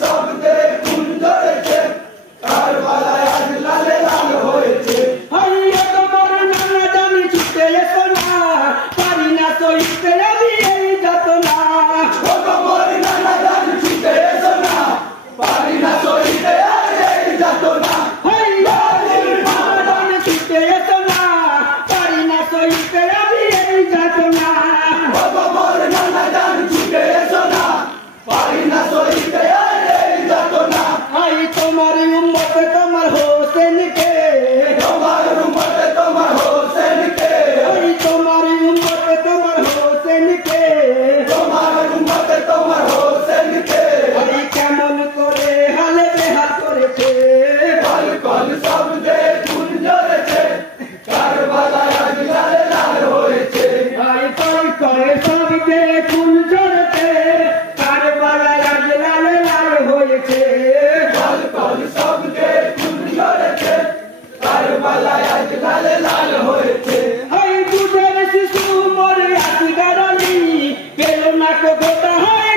শব্দে খুন ঝরেছে, কারবালায় আজ লালে লাল হয়েছে। তোমার নানা জানি ছুটে এসো না, পারি না সইতে আমি এই যাতনা। তোমার নানা জান ছুটে এসো না, পারি না সইতে আর এই যাতনা। ছুটে এসো না, পারি না সইতে আমি এই যাতনা। তোমার নানা জান ছুটে এসো না, পারি না সইতে আর এই যাতনা। তোমার উম্মতে তোমার হোসেনকে, তোমার উম্মতে তোমার হোসেনকে, তোমার উম্মতে তোমার হোসেনকে, তোমার উম্মতে তোমার হোসেনকে। কেমন করে হালে বেহাল করেছে। কল কল শব্দে খুন ঝরেছে, কারবালায় আজ লালে লাল হয়েছে। শব্দে খুন ঝরেছে, কারবালায় আজ লাল লাল হয়েছে। কল কল শব্দে খুন ঝরেছে, কারবালায় আজ লালে লাল হয়েছে। দুধের শিশু মরে আসি গাড়ি, পেল না কো গোটা হয়